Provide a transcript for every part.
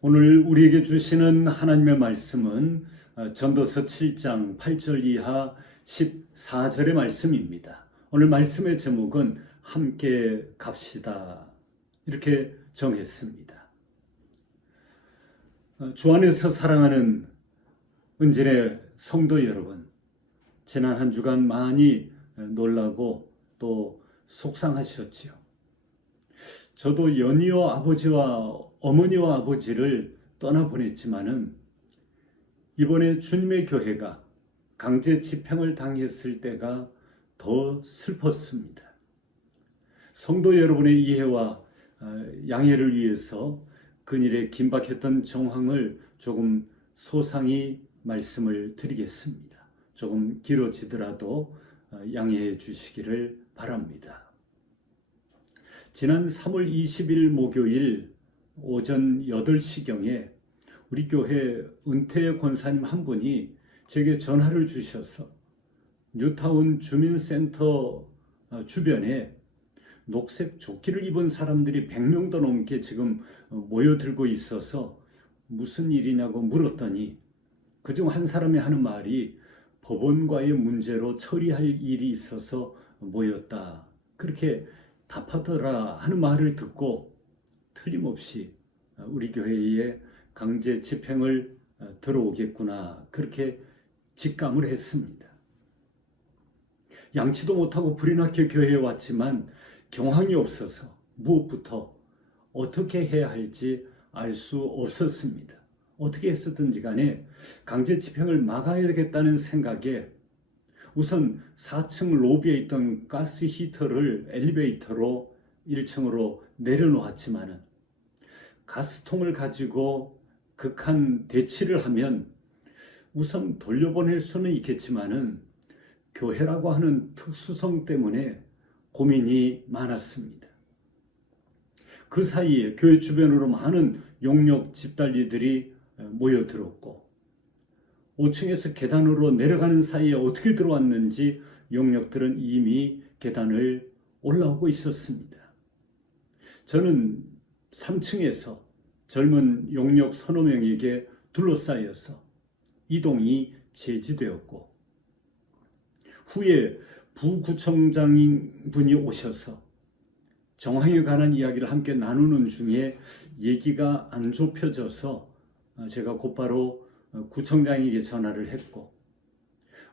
오늘 우리에게 주시는 하나님의 말씀은 전도서 7장 8절 이하 14절의 말씀입니다. 오늘 말씀의 제목은 함께 갑시다 이렇게 정했습니다. 주 안에서 사랑하는 은진의 성도 여러분, 지난 한 주간 많이 놀라고 또 속상하셨지요. 저도 연이어 아버지와 어머니와 아버지를 떠나보냈지만은 이번에 주님의 교회가 강제 집행을 당했을 때가 더 슬펐습니다. 성도 여러분의 이해와 양해를 위해서 그일에 긴박했던 정황을 조금 소상히 말씀을 드리겠습니다. 조금 길어지더라도 양해해 주시기를 바랍니다. 지난 3월 20일 목요일 오전 8시경에 우리 교회 은퇴 권사님 한 분이 제게 전화를 주셔서 뉴타운 주민센터 주변에 녹색 조끼를 입은 사람들이 100명도 넘게 지금 모여들고 있어서 무슨 일이냐고 물었더니 그중 한 사람이 하는 말이 법원과의 문제로 처리할 일이 있어서 모였다. 그렇게 답하더라 하는 말을 듣고 틀림없이 우리 교회에 강제 집행을 들어오겠구나 그렇게 직감을 했습니다. 양치도 못하고 불이 나게 교회에 왔지만 경황이 없어서 무엇부터 어떻게 해야 할지 알 수 없었습니다. 어떻게 했었든지 간에 강제 집행을 막아야 되겠다는 생각에 우선 4층 로비에 있던 가스 히터를 엘리베이터로 1층으로 내려놓았지만은 가스통을 가지고 극한 대치를 하면 우선 돌려보낼 수는 있겠지만은 교회라고 하는 특수성 때문에 고민이 많았습니다. 그 사이에 교회 주변으로 많은 용역 집단리들이 모여들었고 5층에서 계단으로 내려가는 사이에 어떻게 들어왔는지 용역들은 이미 계단을 올라오고 있었습니다. 저는 3층에서 젊은 용역 서너 명에게 둘러싸여서 이동이 제지되었고 후에 부구청장인 분이 오셔서 정황에 관한 이야기를 함께 나누는 중에 얘기가 안 좁혀져서 제가 곧바로 구청장에게 전화를 했고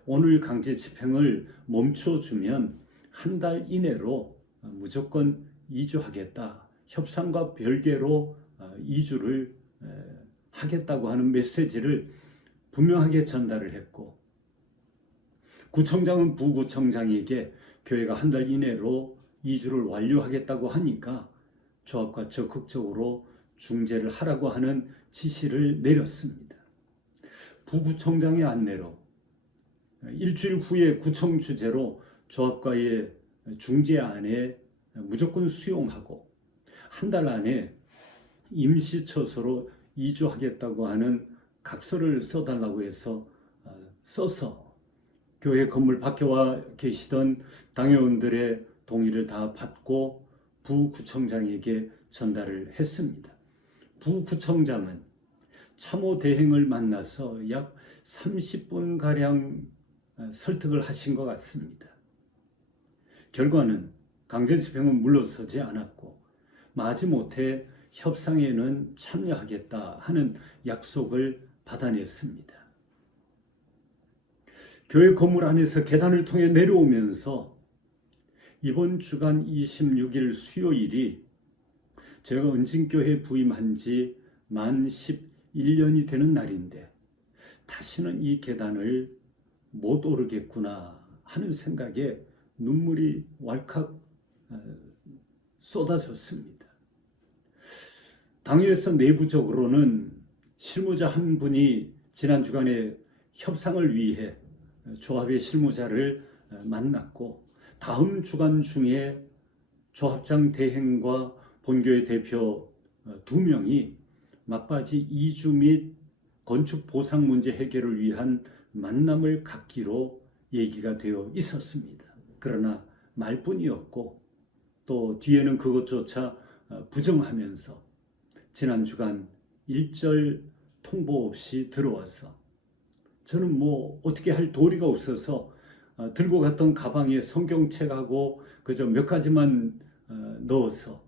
오늘 강제 집행을 멈춰주면 한 달 이내로 무조건 이주하겠다. 협상과 별개로 이주를 하겠다고 하는 메시지를 분명하게 전달을 했고 구청장은 부구청장에게 교회가 한 달 이내로 이주를 완료하겠다고 하니까 조합과 적극적으로 중재를 하라고 하는 지시를 내렸습니다. 부구청장의 안내로 일주일 후에 구청 주재로 조합과의 중재안에 무조건 수용하고 한 달 안에 임시처소로 이주하겠다고 하는 각서를 써달라고 해서 써서 교회 건물 밖에 와 계시던 당회원들의 동의를 다 받고 부구청장에게 전달을 했습니다. 부구청장은 참호 대행을 만나서 약 30분가량 설득을 하신 것 같습니다. 결과는 강제 집행은 물러서지 않았고 마지못해 협상에는 참여하겠다 하는 약속을 받아냈습니다. 교회 건물 안에서 계단을 통해 내려오면서 이번 주간 26일 수요일이 제가 은진교회 부임한 지 만 11년이 되는 날인데 다시는 이 계단을 못 오르겠구나 하는 생각에 눈물이 왈칵 쏟아졌습니다. 당회에서 내부적으로는 실무자 한 분이 지난 주간에 협상을 위해 조합의 실무자를 만났고 다음 주간 중에 조합장 대행과 본교회 대표 2명이 막바지 이주 및 건축 보상 문제 해결을 위한 만남을 갖기로 얘기가 되어 있었습니다. 그러나 말뿐이었고 또 뒤에는 그것조차 부정하면서 지난 주간 일절 통보 없이 들어와서 저는 뭐 어떻게 할 도리가 없어서 들고 갔던 가방에 성경책하고 그저 몇 가지만 넣어서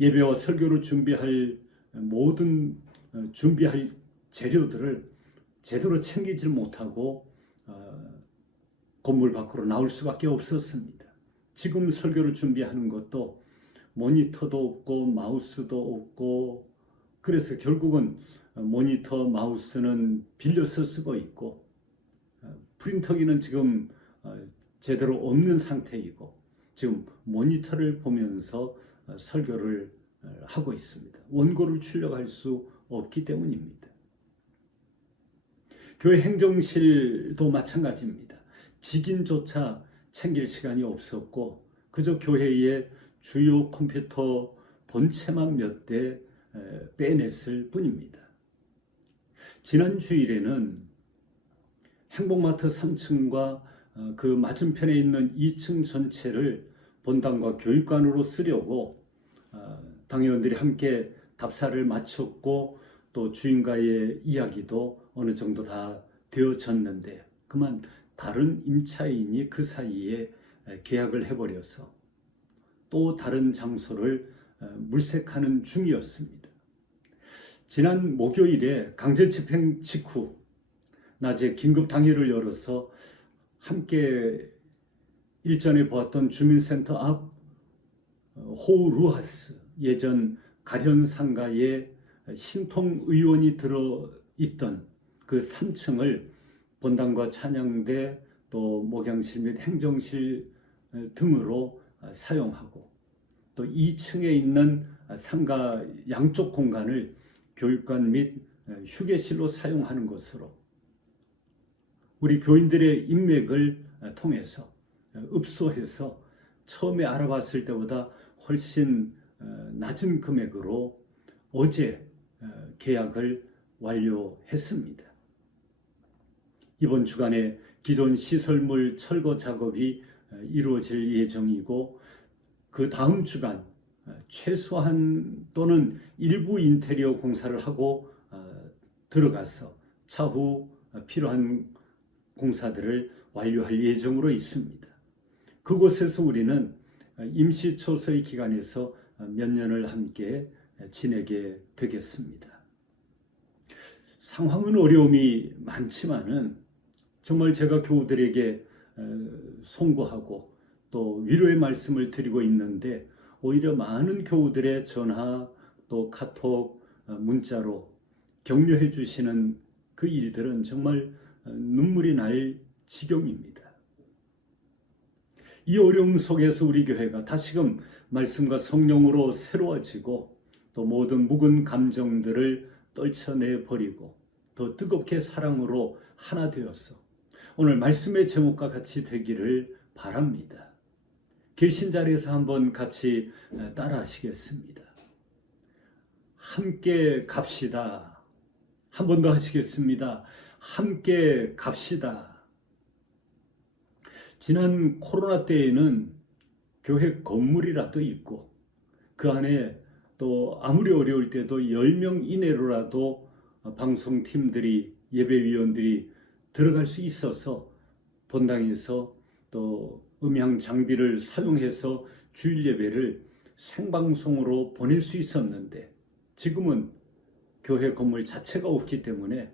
예배와 설교를 준비할 모든 준비할 재료들을 제대로 챙기질 못하고 건물 밖으로 나올 수밖에 없었습니다. 지금 설교를 준비하는 것도 모니터도 없고 마우스도 없고 그래서 결국은 모니터 마우스는 빌려서 쓰고 있고 프린터기는 지금 제대로 없는 상태이고 지금 모니터를 보면서 설교를 하고 있습니다. 원고를 출력할 수 없기 때문입니다. 교회 행정실도 마찬가지입니다. 직인조차 챙길 시간이 없었고 그저 교회의 주요 컴퓨터 본체만 몇 대 빼냈을 뿐입니다. 지난 주일에는 행복마트 3층과 그 맞은편에 있는 2층 전체를 본당과 교육관으로 쓰려고 당회원들이 함께 답사를 마쳤고 또 주인과의 이야기도 어느 정도 다 되어졌는데 그만 다른 임차인이 그 사이에 계약을 해버려서 또 다른 장소를 물색하는 중이었습니다. 지난 목요일에 강제집행 직후 낮에 긴급 당회를 열어서 함께 일전에 보았던 주민센터 앞 호루하스 예전 가련상가에 신통 의원이 들어있던 그 3층을 본당과 찬양대 또 목양실 및 행정실 등으로 사용하고 또 2층에 있는 상가 양쪽 공간을 교육관 및 휴게실로 사용하는 것으로 우리 교인들의 인맥을 통해서 읍소해서 처음에 알아봤을 때보다 훨씬 낮은 금액으로 어제 계약을 완료했습니다. 이번 주간에 기존 시설물 철거 작업이 이루어질 예정이고 그 다음 주간 최소한 또는 일부 인테리어 공사를 하고 들어가서 차후 필요한 공사들을 완료할 예정으로 있습니다. 그곳에서 우리는 임시초소의 기간에서 몇 년을 함께 지내게 되겠습니다. 상황은 어려움이 많지만은 정말 제가 교우들에게 송구하고 또 위로의 말씀을 드리고 있는데 오히려 많은 교우들의 전화 또 카톡 문자로 격려해 주시는 그 일들은 정말 눈물이 날 지경입니다. 이 어려움 속에서 우리 교회가 다시금 말씀과 성령으로 새로워지고 또 모든 묵은 감정들을 떨쳐내 버리고 더 뜨겁게 사랑으로 하나 되어서 오늘 말씀의 제목과 같이 되기를 바랍니다. 계신 자리에서 한번 같이 따라 하시겠습니다. 함께 갑시다. 한 번 더 하시겠습니다. 함께 갑시다. 지난 코로나 때에는 교회 건물이라도 있고 그 안에 또 아무리 어려울 때도 10명 이내로라도 방송팀들이 예배위원들이 들어갈 수 있어서 본당에서 또 음향 장비를 사용해서 주일 예배를 생방송으로 보낼 수 있었는데 지금은 교회 건물 자체가 없기 때문에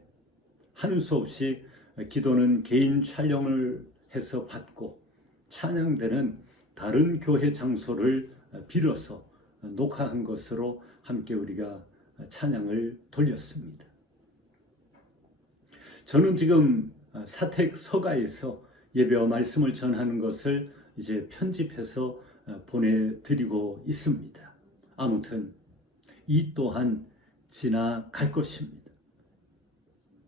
하는 수 없이 기도는 개인 촬영을 해서 받고 찬양대는 다른 교회 장소를 빌어서 녹화한 것으로 함께 우리가 찬양을 돌렸습니다. 저는 지금 사택 서가에서 예배와 말씀을 전하는 것을 이제 편집해서 보내드리고 있습니다. 아무튼 이 또한 지나갈 것입니다.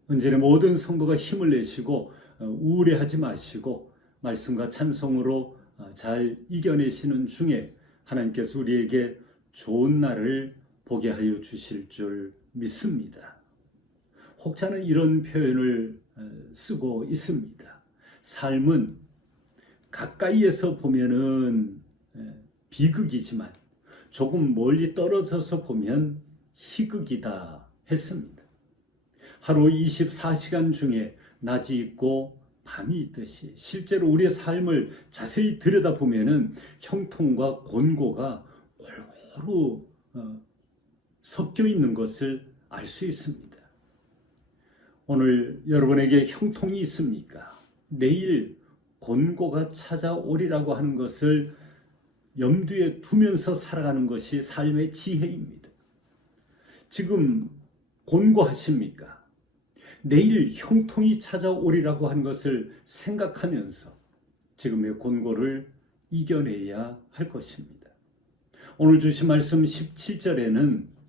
언제나 모든 성도가 힘을 내시고 우울해하지 마시고 말씀과 찬송으로 잘 이겨내시는 중에 하나님께서 우리에게 좋은 날을 보게 하여 주실 줄 믿습니다. 혹자는 이런 표현을 쓰고 있습니다. 삶은 가까이에서 보면은 비극이지만 조금 멀리 떨어져서 보면 희극이다 했습니다. 하루 24시간 중에 낮이 있고 밤이 있듯이 실제로 우리의 삶을 자세히 들여다보면 형통과 곤고가 골고루 섞여 있는 것을 알 수 있습니다. 오늘 여러분에게 형통이 있습니까? 내일 곤고가 찾아오리라고 하는 것을 염두에 두면서 살아가는 것이 삶의 지혜입니다. 지금 곤고하십니까? 내일 형통이 찾아오리라고 하는 것을 생각하면서 지금의 곤고를 이겨내야 할 것입니다. 오늘 주신 말씀 17절에는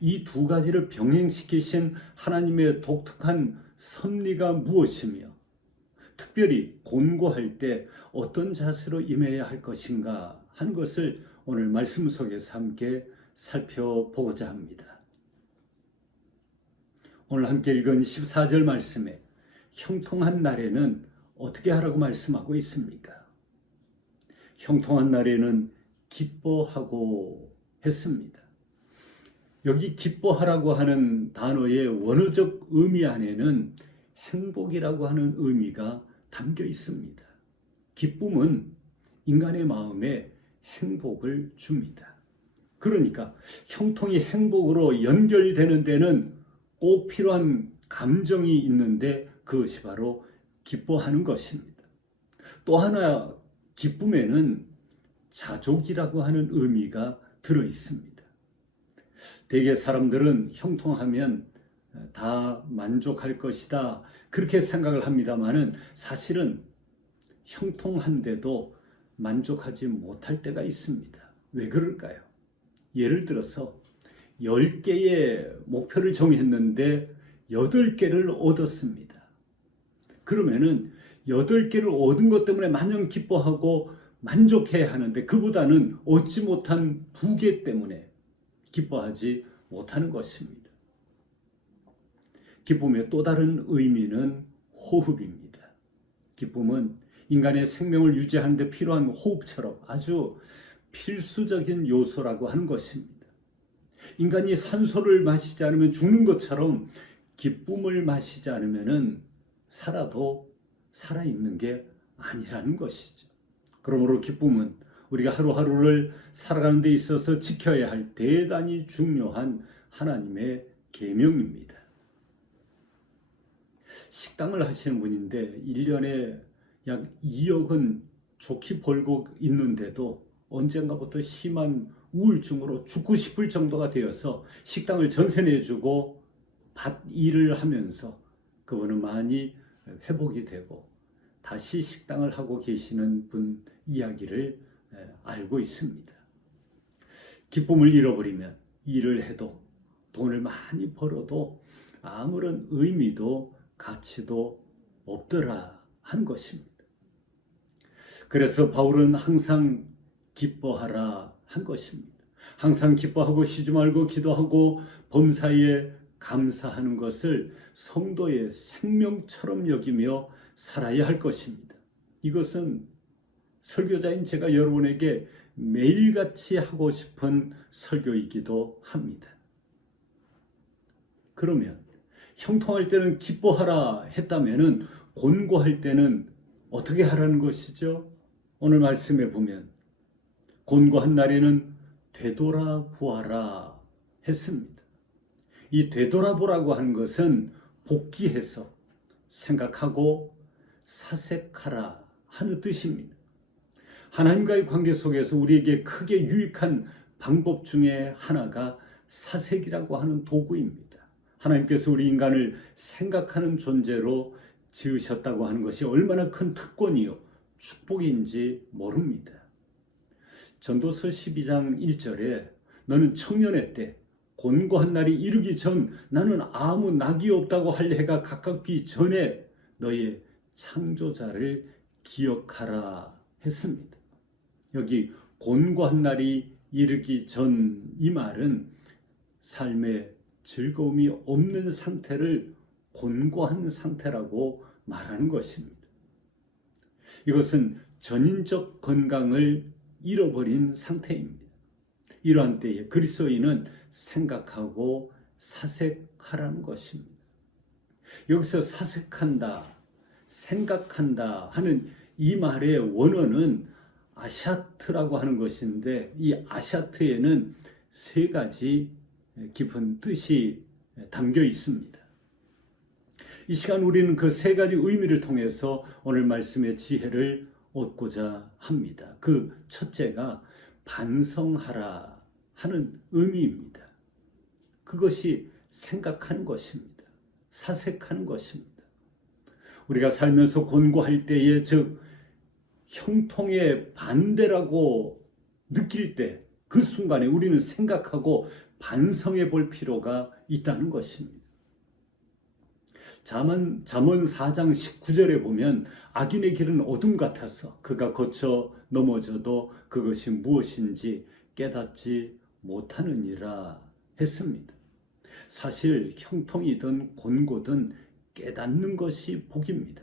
이 두 가지를 병행시키신 하나님의 독특한 섭리가 무엇이며 특별히 곤고할 때 어떤 자세로 임해야 할 것인가 하는 것을 오늘 말씀 속에서 함께 살펴보고자 합니다. 오늘 함께 읽은 14절 말씀에 형통한 날에는 어떻게 하라고 말씀하고 있습니까? 형통한 날에는 기뻐하고 했습니다. 여기 기뻐하라고 하는 단어의 원어적 의미 안에는 행복이라고 하는 의미가 담겨 있습니다. 기쁨은 인간의 마음에 행복을 줍니다. 그러니까 형통이 행복으로 연결되는 데는 꼭 필요한 감정이 있는데 그것이 바로 기뻐하는 것입니다. 또 하나 기쁨에는 자족이라고 하는 의미가 들어 있습니다. 대개 사람들은 형통하면 다 만족할 것이다 그렇게 생각을 합니다만은 사실은 형통한데도 만족하지 못할 때가 있습니다. 왜 그럴까요? 예를 들어서 10개의 목표를 정했는데 8개를 얻었습니다. 그러면은 8개를 얻은 것 때문에 마냥 기뻐하고 만족해야 하는데 그보다는 얻지 못한 2개 때문에 기뻐하지 못하는 것입니다. 기쁨의 또 다른 의미는 호흡입니다. 기쁨은 인간의 생명을 유지하는 데 필요한 호흡처럼 아주 필수적인 요소라고 하는 것입니다. 인간이 산소를 마시지 않으면 죽는 것처럼 기쁨을 마시지 않으면 살아도 살아있는 게 아니라는 것이죠. 그러므로 기쁨은 우리가 하루하루를 살아가는 데 있어서 지켜야 할 대단히 중요한 하나님의 계명입니다. 식당을 하시는 분인데 1년에 약 2억은 좋게 벌고 있는데도 언젠가부터 심한 우울증으로 죽고 싶을 정도가 되어서 식당을 전세 내주고 밭 일을 하면서 그분은 많이 회복이 되고 다시 식당을 하고 계시는 분 이야기를 알고 있습니다. 기쁨을 잃어버리면 일을 해도 돈을 많이 벌어도 아무런 의미도 가치도 없더라 한 것입니다. 그래서 바울은 항상 기뻐하라 한 것입니다. 항상 기뻐하고 쉬지 말고 기도하고 범사에 감사하는 것을 성도의 생명처럼 여기며 살아야 할 것입니다. 이것은 설교자인 제가 여러분에게 매일같이 하고 싶은 설교이기도 합니다. 그러면 형통할 때는 기뻐하라 했다면은 곤고할 때는 어떻게 하라는 것이죠? 오늘 말씀에 보면 곤고한 날에는 되돌아보아라 했습니다. 이 되돌아보라고 하는 것은 복귀해서 생각하고 사색하라 하는 뜻입니다. 하나님과의 관계 속에서 우리에게 크게 유익한 방법 중에 하나가 사색이라고 하는 도구입니다. 하나님께서 우리 인간을 생각하는 존재로 지으셨다고 하는 것이 얼마나 큰 특권이요 축복인지 모릅니다. 전도서 12장 1절에 너는 청년의 때 곤고한 날이 이르기 전 나는 아무 낙이 없다고 할 해가 가깝기 전에 너의 창조자를 기억하라 했습니다. 여기 곤고한 날이 이르기 전 이 말은 삶의 즐거움이 없는 상태를 곤고한 상태라고 말하는 것입니다. 이것은 전인적 건강을 잃어버린 상태입니다. 이러한 때에 그리스도인은 생각하고 사색하라는 것입니다. 여기서 사색한다, 생각한다 하는 이 말의 원어는 아샤트라고 하는 것인데, 이 아샤트에는 세 가지 깊은 뜻이 담겨 있습니다. 이 시간 우리는 그 세 가지 의미를 통해서 오늘 말씀의 지혜를 얻고자 합니다. 그 첫째가 반성하라 하는 의미입니다. 그것이 생각하는 것입니다. 사색하는 것입니다. 우리가 살면서 곤고할 때에, 즉 형통의 반대라고 느낄 때 그 순간에 우리는 생각하고 반성해 볼 필요가 있다는 것입니다. 잠언 4장 19절에 보면 악인의 길은 어둠 같아서 그가 거쳐 넘어져도 그것이 무엇인지 깨닫지 못하느니라 했습니다. 사실 형통이든 곤고든 깨닫는 것이 복입니다.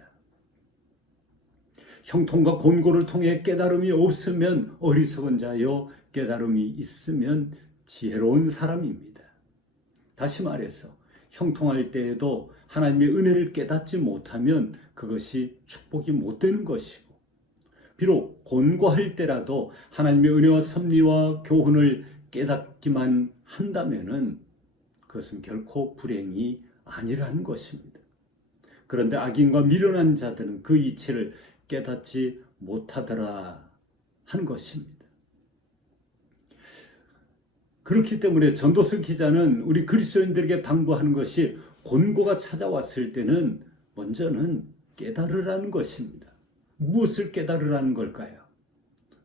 형통과 곤고를 통해 깨달음이 없으면 어리석은 자요, 깨달음이 있으면 지혜로운 사람입니다. 다시 말해서 형통할 때에도 하나님의 은혜를 깨닫지 못하면 그것이 축복이 못 되는 것이고, 비록 곤고할 때라도 하나님의 은혜와 섭리와 교훈을 깨닫기만 한다면은 그것은 결코 불행이 아니라는 것입니다. 그런데 악인과 미련한 자들은 그 이치를 깨닫지 못하더라 하는 것입니다. 그렇기 때문에 전도서 기자는 우리 그리스도인들에게 당부하는 것이, 곤고가 찾아왔을 때는 먼저는 깨달으라는 것입니다. 무엇을 깨달으라는 걸까요?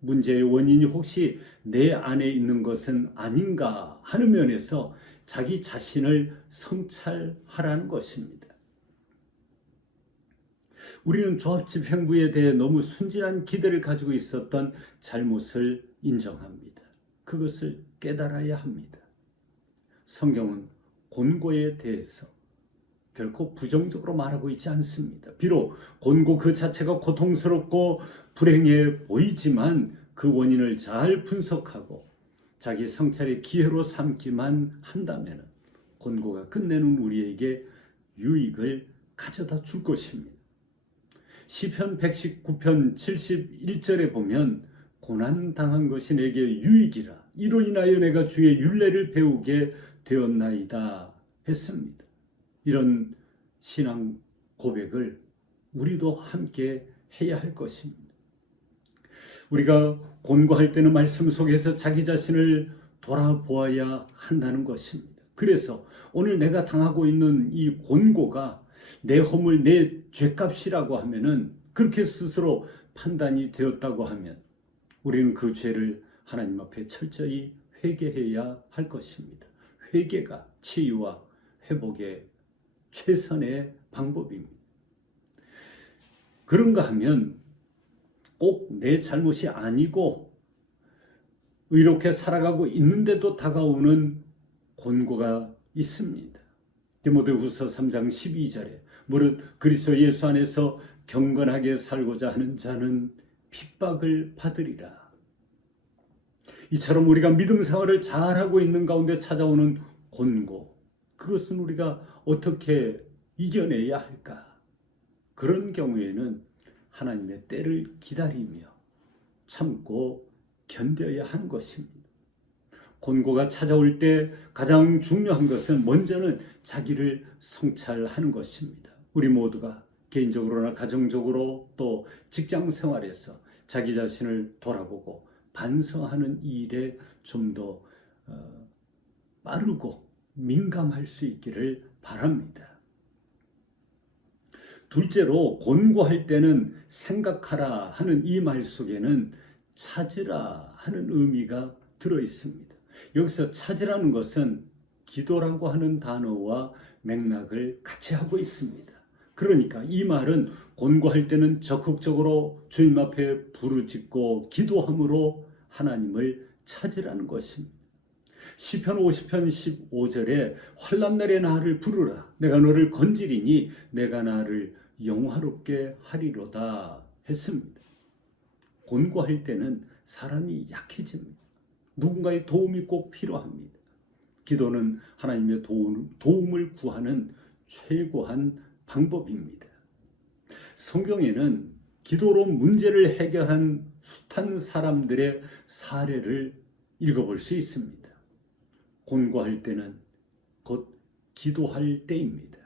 문제의 원인이 혹시 내 안에 있는 것은 아닌가 하는 면에서 자기 자신을 성찰하라는 것입니다. 우리는 조합집 행부에 대해 너무 순진한 기대를 가지고 있었던 잘못을 인정합니다. 그것을 깨달아야 합니다. 성경은 곤고에 대해서 결코 부정적으로 말하고 있지 않습니다. 비록 곤고 그 자체가 고통스럽고 불행해 보이지만 그 원인을 잘 분석하고 자기 성찰의 기회로 삼기만 한다면 곤고가 끝내는 우리에게 유익을 가져다 줄 것입니다. 시편 119편 71절에 보면 고난당한 것이 내게 유익이라, 이로 인하여 내가 주의 율례를 배우게 되었나이다 했습니다. 이런 신앙 고백을 우리도 함께 해야 할 것입니다. 우리가 곤고할 때는 말씀 속에서 자기 자신을 돌아보아야 한다는 것입니다. 그래서 오늘 내가 당하고 있는 이 곤고가 내 허물, 내 죄값이라고 하면은, 그렇게 스스로 판단이 되었다고 하면 우리는 그 죄를 하나님 앞에 철저히 회개해야 할 것입니다. 회개가 치유와 회복의 최선의 방법입니다. 그런가 하면 꼭 내 잘못이 아니고 의롭게 살아가고 있는데도 다가오는 곤고가 있습니다. 디모데후서 3장 12절에 무릇 그리스도 예수 안에서 경건하게 살고자 하는 자는 핍박을 받으리라. 이처럼 우리가 믿음 생활을 잘하고 있는 가운데 찾아오는 곤고, 그것은 우리가 어떻게 이겨내야 할까? 그런 경우에는 하나님의 때를 기다리며 참고 견뎌야 하는 것입니다. 곤고가 찾아올 때 가장 중요한 것은 먼저는 자기를 성찰하는 것입니다. 우리 모두가 개인적으로나 가정적으로 또 직장 생활에서 자기 자신을 돌아보고 반성하는 일에 좀 더 빠르고 민감할 수 있기를 바랍니다. 둘째로, 곤고할 때는 생각하라 하는 이 말 속에는 찾으라 하는 의미가 들어 있습니다. 여기서 찾으라는 것은 기도라고 하는 단어와 맥락을 같이 하고 있습니다. 그러니까 이 말은 곤고할 때는 적극적으로 주님 앞에 부르짖고 기도함으로 하나님을 찾으라는 것입니다. 시편 50편 15절에 환난 날에 나를 부르라, 내가 너를 건지리니 내가 나를 영화롭게 하리로다 했습니다. 곤고할 때는 사람이 약해집니다. 누군가의 도움이 꼭 필요합니다. 기도는 하나님의 도움을 구하는 최고한 방법입니다. 성경에는 기도로 문제를 해결한 숱한 사람들의 사례를 읽어볼 수 있습니다. 곤고할 때는 곧 기도할 때입니다.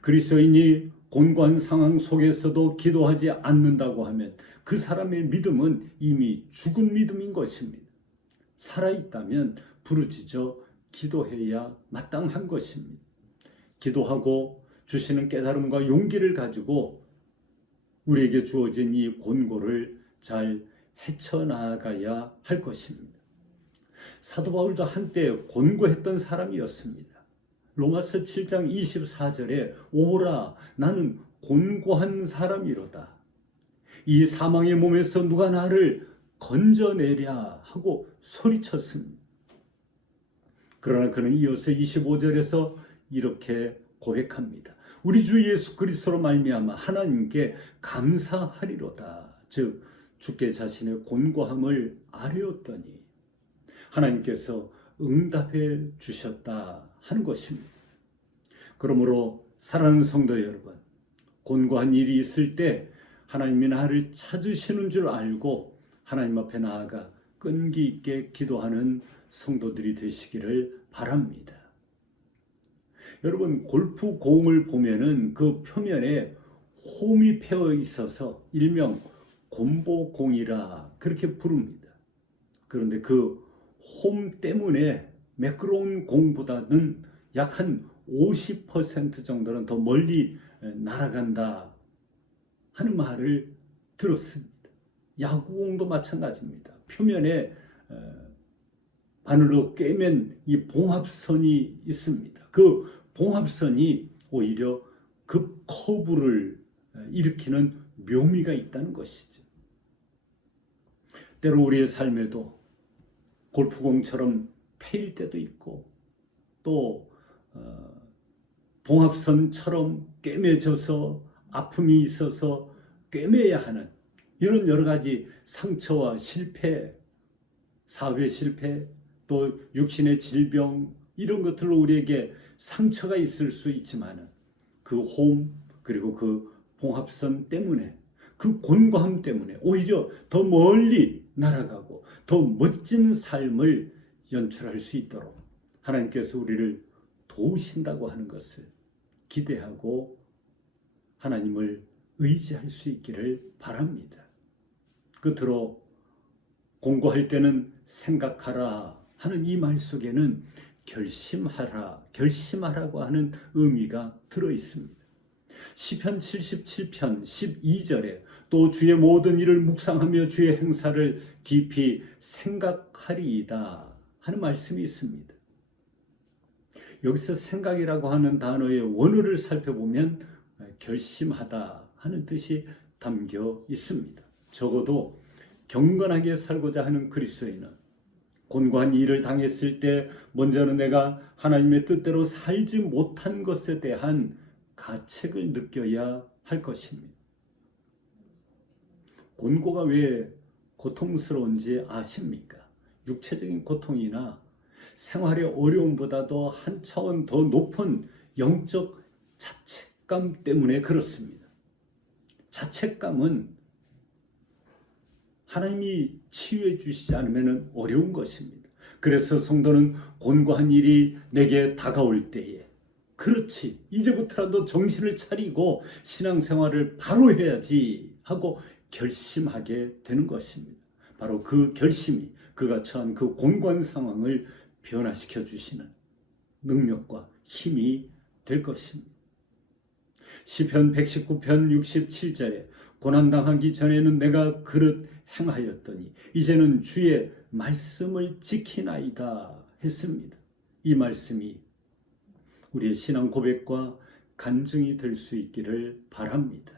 그리스도인이 곤고한 상황 속에서도 기도하지 않는다고 하면 그 사람의 믿음은 이미 죽은 믿음인 것입니다. 살아있다면 부르짖어 기도해야 마땅한 것입니다. 기도하고 주시는 깨달음과 용기를 가지고 우리에게 주어진 이 곤고를 잘 헤쳐나가야 할 것입니다. 사도 바울도 한때 곤고했던 사람이었습니다. 로마서 7장 24절에 오라 나는 곤고한 사람이로다. 이 사망의 몸에서 누가 나를 건져내랴 하고 소리쳤습니다. 그러나 그는 이어서 25절에서 이렇게 고백합니다. 우리 주 예수 그리스도로 말미암아 하나님께 감사하리로다. 즉 주께 자신의 곤고함을 아뢰었더니 하나님께서 응답해 주셨다 하는 것입니다. 그러므로 사랑하는 성도 여러분, 곤고한 일이 있을 때 하나님이 나를 찾으시는 줄 알고 하나님 앞에 나아가 끈기 있게 기도하는 성도들이 되시기를 바랍니다. 여러분, 골프공을 보면은 그 표면에 홈이 패어 있어서 일명 곰보공이라 그렇게 부릅니다. 그런데 그 홈 때문에 매끄러운 공보다는 약 한 50% 정도는 더 멀리 날아간다 하는 말을 들었습니다. 야구공도 마찬가지입니다. 표면에 바늘로 꿰맨 이 봉합선이 있습니다. 그 봉합선이 오히려 급 커브를 일으키는 묘미가 있다는 것이죠. 때로 우리의 삶에도 골프공처럼 패일 때도 있고 또 봉합선처럼 꿰매져서 아픔이 있어서 꿰매야 하는 이런 여러 가지 상처와 실패, 사회 실패, 또 육신의 질병 이런 것들로 우리에게 상처가 있을 수 있지만 그 홈 그리고 그 봉합선 때문에 그 곤고함 때문에 오히려 더 멀리 날아가고 더 멋진 삶을 연출할 수 있도록 하나님께서 우리를 도우신다고 하는 것을 기대하고 하나님을 의지할 수 있기를 바랍니다. 끝으로 공고할 때는 생각하라 하는 이 말 속에는 결심하라고 하는 의미가 들어 있습니다. 시편 77편 12절에 또 주의 모든 일을 묵상하며 주의 행사를 깊이 생각하리이다 하는 말씀이 있습니다. 여기서 생각이라고 하는 단어의 원어를 살펴보면 결심하다 하는 뜻이 담겨 있습니다. 적어도 경건하게 살고자 하는 그리스도인은 곤고한 일을 당했을 때 먼저는 내가 하나님의 뜻대로 살지 못한 것에 대한 가책을 느껴야 할 것입니다. 곤고가 왜 고통스러운지 아십니까? 육체적인 고통이나 생활의 어려움보다도 한 차원 더 높은 영적 자책감 때문에 그렇습니다. 자책감은 하나님이 치유해 주시지 않으면 어려운 것입니다. 그래서 성도는 곤고한 일이 내게 다가올 때에 그렇지 이제부터라도 정신을 차리고 신앙생활을 바로 해야지 하고 결심하게 되는 것입니다. 바로 그 결심이 그가 처한 그 곤고한 상황을 변화시켜 주시는 능력과 힘이 될 것입니다. 시편 119편 67절에 고난당하기 전에는 내가 그릇 행하였더니 이제는 주의 말씀을 지키나이다 했습니다. 이 말씀이 우리의 신앙 고백과 간증이 될 수 있기를 바랍니다.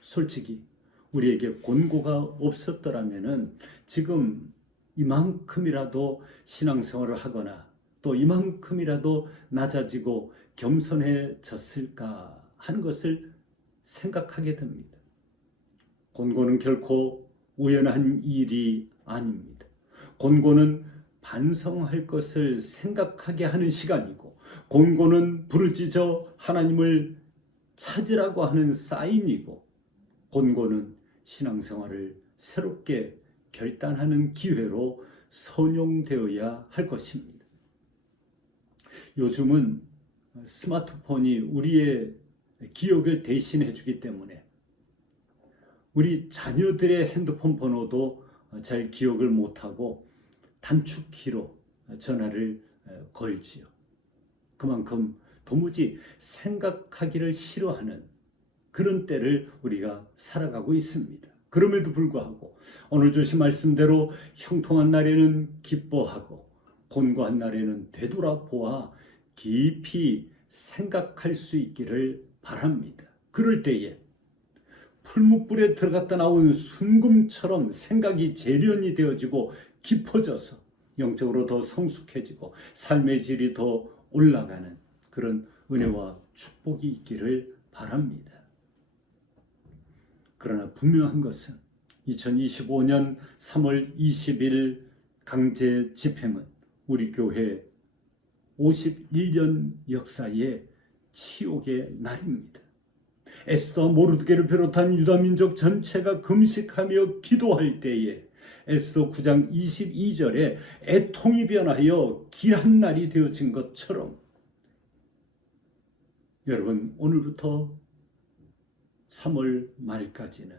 솔직히 우리에게 곤고가 없었더라면 지금 이만큼이라도 신앙생활을 하거나 또 이만큼이라도 낮아지고 겸손해졌을까 하는 것을 생각하게 됩니다. 곤고는 결코 우연한 일이 아닙니다. 곤고는 반성할 것을 생각하게 하는 시간이고, 곤고는 부르짖어 하나님을 찾으라고 하는 사인이고, 곤고는 신앙생활을 새롭게 결단하는 기회로 선용되어야 할 것입니다. 요즘은 스마트폰이 우리의 기억을 대신해 주기 때문에 우리 자녀들의 핸드폰 번호도 잘 기억을 못하고 단축키로 전화를 걸지요. 그만큼 도무지 생각하기를 싫어하는 그런 때를 우리가 살아가고 있습니다. 그럼에도 불구하고 오늘 주신 말씀대로 형통한 날에는 기뻐하고 곤고한 날에는 되돌아보아 깊이 생각할 수 있기를 바랍니다. 그럴 때에 풀무불에 들어갔다 나온 순금처럼 생각이 재련이 되어지고 깊어져서 영적으로 더 성숙해지고 삶의 질이 더 올라가는 그런 은혜와 축복이 있기를 바랍니다. 그러나 분명한 것은 2025년 3월 20일 강제 집행은 우리 교회 51년 역사의 치욕의 날입니다. 에스더와 모르드게를 비롯한 유다민족 전체가 금식하며 기도할 때에 에스더 9장 22절에 애통이 변하여 길한 날이 되어진 것처럼 여러분 오늘부터 3월 말까지는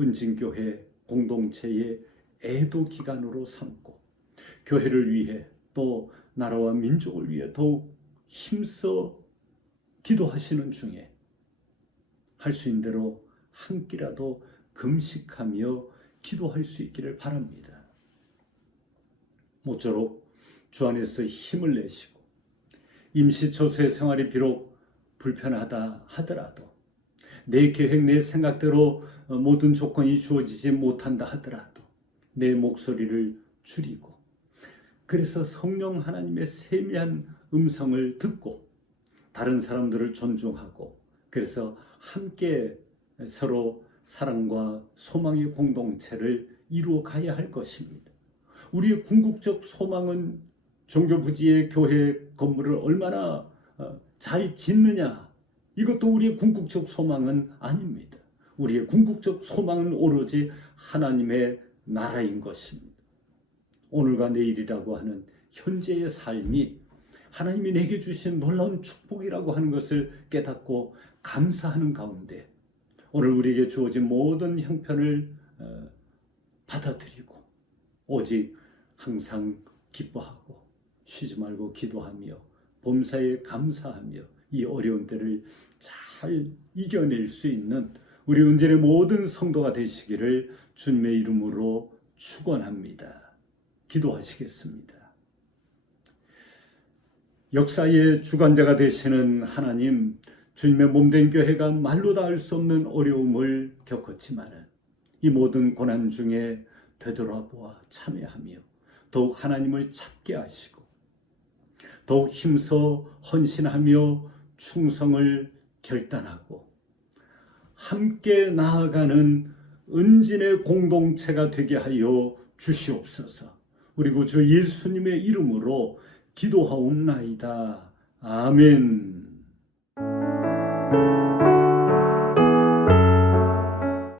은진교회 공동체의 애도 기간으로 삼고 교회를 위해 또 나라와 민족을 위해 더욱 힘써 기도하시는 중에 할 수 있는 대로 한 끼라도 금식하며 기도할 수 있기를 바랍니다. 모쪼록 주 안에서 힘을 내시고 임시처소의 생활이 비록 불편하다 하더라도 내 계획, 내 생각대로 모든 조건이 주어지지 못한다 하더라도 내 목소리를 줄이고 그래서 성령 하나님의 세미한 음성을 듣고 다른 사람들을 존중하고 그래서 함께 서로 사랑과 소망의 공동체를 이루어 가야 할 것입니다. 우리의 궁극적 소망은 종교부지의 교회 건물을 얼마나 잘 짓느냐, 이것도 우리의 궁극적 소망은 아닙니다. 우리의 궁극적 소망은 오로지 하나님의 나라인 것입니다. 오늘과 내일이라고 하는 현재의 삶이 하나님이 내게 주신 놀라운 축복이라고 하는 것을 깨닫고 감사하는 가운데 오늘 우리에게 주어진 모든 형편을 받아들이고 오직 항상 기뻐하고 쉬지 말고 기도하며 범사에 감사하며 이 어려운 때를 잘 이겨낼 수 있는 우리 은진의 모든 성도가 되시기를 주님의 이름으로 축원합니다. 기도하시겠습니다. 역사의 주관자가 되시는 하나님, 주님의 몸된 교회가 말로 다 할 수 없는 어려움을 겪었지만 이 모든 고난 중에 되돌아보아 참여하며 더욱 하나님을 찾게 하시고 더욱 힘써 헌신하며 충성을 결단하고 함께 나아가는 은진의 공동체가 되게 하여 주시옵소서. 우리 구주 예수님의 이름으로 기도하옵나이다. 아멘.